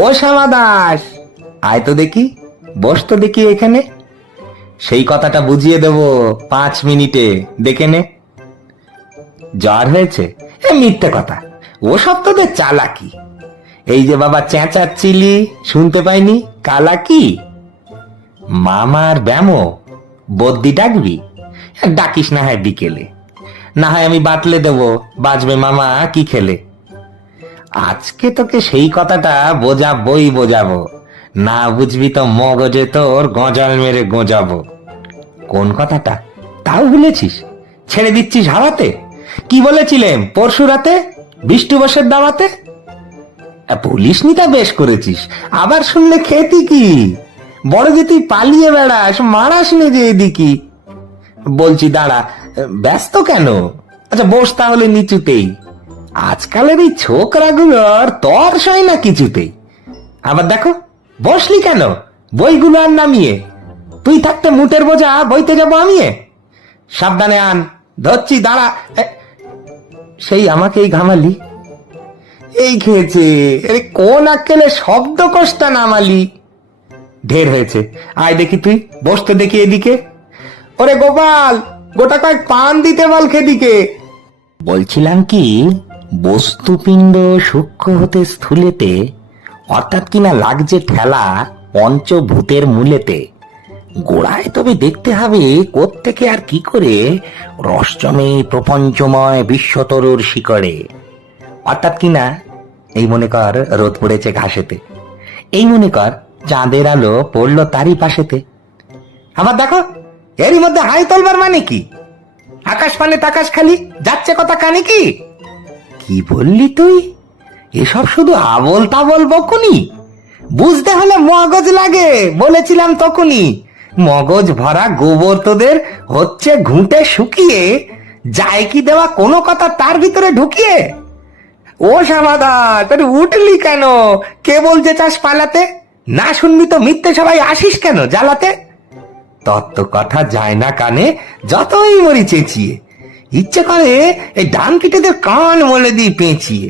ও শ্যামা দাস, আয় তো দেখি, বস তো দেখি এখানে। সেই কথাটা বুঝিয়ে দেব 5 মিনিটে, দেখে নে। জ্বর হয়েছে? এ মিথ্যে কথা, ও সব তোদের চালাকি। এই যে বাবা চেঁচাচ্ছিলি, শুনতে পাইনি? কালাকি। মামার ব্যামো, বদ্যি ডাকবি? ডাকিস না হয় বিকেলে, না হয় আমি বাতলে দেব, বাজবে মামা কি খেলে। আজকে তোকে সেই কথাটা বোঝাবো, না বুঝবি তো মগজে তোর গজাল মেরে গোজাবো। কোন কথাটা তাও ভুলেছিস? ছেড়ে দিচ্ছিস হাওয়াতে? কি বলেছিলেন পরশু রাতে বিষ্টু বসের দাওয়াতে? বলিসনি তা বেশ করেছিস, আবার শুনলে খেতি কি? বড় যে তুই পালিয়ে বেড়াস, মারাস নে যে এদিকে। বলছি দাঁড়া, ব্যস্ত কেন? আচ্ছা বস তাহলে নিচুতেই। আজকালের এই ছোকরাগুলোর তর সয় না কিছুতেই। আবার দেখো, বসলি কেন বইগুলো আর নামিয়ে? তুই থাকতে মুটের বোঝা বইতে যাবো আমি? সাবধানে আন, ধরছি দাঁড়া। সেই আমাকেই ঘামালি, এই খেয়েছে। আরে কোন আক্কেলে শব্দ কষ্টা নামালি? ঢের হয়েছে, আয় দেখি তুই, বসতে দেখি এদিকে। ওরে গোপাল, গোটা কয়েক পান দিতে বল খেদিকে। বলছিলাম কি, বস্তুপিণ্ড সূক্ষ্ম হতে স্থূলেতে, অর্থাৎ কিনা লাগছে ঠেলা পঞ্চভূতের মূলেতে। গোড়ায় তবে দেখতে হবে কোত্থেকে আর কি করে রস জমে প্রপঞ্চময় বিশ্বতরুর শিকড়ে। অর্থাৎ কিনা এই মনে কর রোদ পড়েছে ঘাসেতে, এই মনে কর চাঁদের আলো পড়লো তারই পাশেতে। আবার দেখো, এরই মধ্যে হাই তোলবার মানে কি? আকাশ পানে তাকাশ খালি, যাচ্ছে কথা কানে কি? কি বললি তুই? এসব শুধু আবল তাবল বকুনি। বুঝতে হলে মগজ লাগে, বলেছিলাম তখনই। মগজ ভরা গোবর তোদের হচ্ছে ঘুঁটে শুকিয়ে, যায় কি দেওয়া কোনো কথা তার ভিতরে ঢুকিয়ে। ও শ্যামাদা, তোর উঠলি কেন? কে বলতে চাস পালাতে? না শুনবি তো মিথ্যে সবাই আসিস কেন জ্বালাতে? তত্ত্ব কথা যায় না কানে, যতই মরি চেঁচিয়ে। ইচ্ছে করে এই ডান কিটেদের কান মলে দিই পেঁচিয়ে।